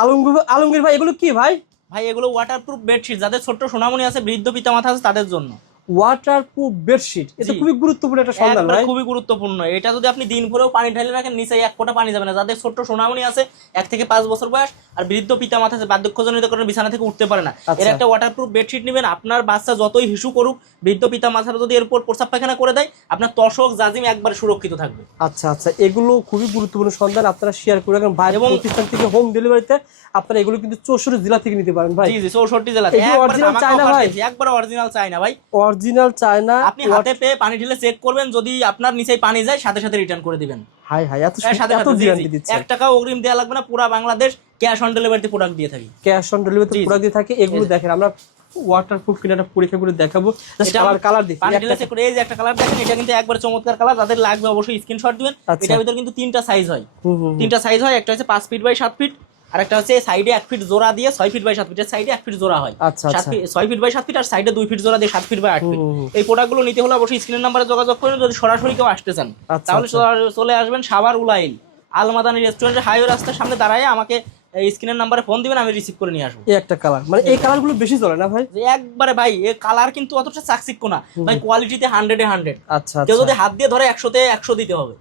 আলমগীর ভাই এগুলো কি ভাই? ভাই এগুলো ওয়াটারপ্রুফ বেডশিট, যাদের ছোট্ট সোনামণি আছে, বৃদ্ধ পিতামাতা আছে, তাদের জন্য। ওয়াটারপ্রুফ বেডশিট, এটা খুবই গুরুত্বপূর্ণ একটা সন্ধান ভাই। খুবই গুরুত্বপূর্ণ। এটা যদি আপনি দিন ভরেও পানি ঢেলে রাখেন, নিচে এক ফোঁটা পানি যাবে না। যাদের ছোট্ট সোনামণি আছে 1 থেকে 5 বছর বয়স, আর বৃদ্ধ পিতামাতা আছে, বার্ধক্যজনিত কারণে বিছানা থেকে উঠতে পারে না, এর একটা ওয়াটারপ্রুফ বেডশিট নেবেন। আপনার বাচ্চা যতই হিসু করুক, বৃদ্ধ পিতামাতারা যদি এরপর প্রস্রাব পায়খানা করে দেয়, আপনার তশক জাজিম একবার সুরক্ষিত থাকবে। আচ্ছা আচ্ছা, এগুলো খুবই গুরুত্বপূর্ণ সন্ধান, আপনারা শেয়ার করে রাখেন ভাই। এবং প্রতিষ্ঠান থেকে হোম ডেলিভারিতে আপনারা এগুলো কিন্তু 64 জেলা থেকে নিতে পারেন ভাই। জি জি, 64 জেলা। অরিজিনাল চায়না ভাই, একবার অরিজিনাল চায়না ভাই, অরিজিনাল চায়না। আপনি হাতে পেয়ে পানি ঢেলে চেক করবেন, যদি আপনার নিচে পানি যায় সাথে সাথে রিটার্ন করে দিবেন। হাই হাই, এত সাথে এত গ্যারান্টি দিচ্ছে। 1 টাকা অগ্রিম দেওয়া লাগবে না, পুরো বাংলাদেশ ক্যাশ অন ডেলিভারিতে প্রোডাক্ট দিয়ে থাকি। ক্যাশ অন ডেলিভারিতে প্রোডাক্ট দিয়ে থাকে। এগুলো দেখেন, আমরা ওয়াটারপ্রুফ কিনা একটা পরীক্ষা করে দেখাবো। কালার দেখি, পানি ঢেলে চেক করে। এই যে একটা কালার দেখেন, এটা কিন্তু একবার চমৎকার কালার। যাদের লাগবে অবশ্যই স্ক্রিনশট দিবেন। এটার ভিতর কিন্তু 3টা সাইজ হয়, 3টা সাইজ হয়। একটা হচ্ছে 5 ফিট বাই 7 ফিট, আর একটা হচ্ছে সাইডে 1 ফিট জোড়া দিয়ে 6 ফিট বাই 7 ফিট, সাইডে 1 ফিট জোড়া হয়। 6 ফিট বাই 7 ফিট, আর সাইডে 2 ফিট জোড়া দিয়ে 7 ফিট বাই 8 ফিট। এই প্রোডাক্টগুলো নিতে হলে অবশ্যই স্ক্রিনের নাম্বারে যোগাযোগ করুন। যদি সরাসরি কেউ আসতে চান, তাহলে চলে আসবেন সাভার উলাইল আলমাদানি রেস্টুরেন্টের হাইওয়ে রাস্তার সামনে দাঁড়ায় আমাকে এই স্ক্রিনের নাম্বারে ফোন দিবেন, আমি রিসিভ করে নিয়ে আসবো। এই একটা কালার, মানে এই কালারগুলো বেশি চলে না ভাই? একবারে ভাই, এই কালার কিন্তু অতটা চাকচিক্য না ভাই, কোয়ালিটিতে 100-এ 100। আচ্ছা, কেউ যদি হাত দিয়ে ধরে 100-তে 100 দিতে হবে।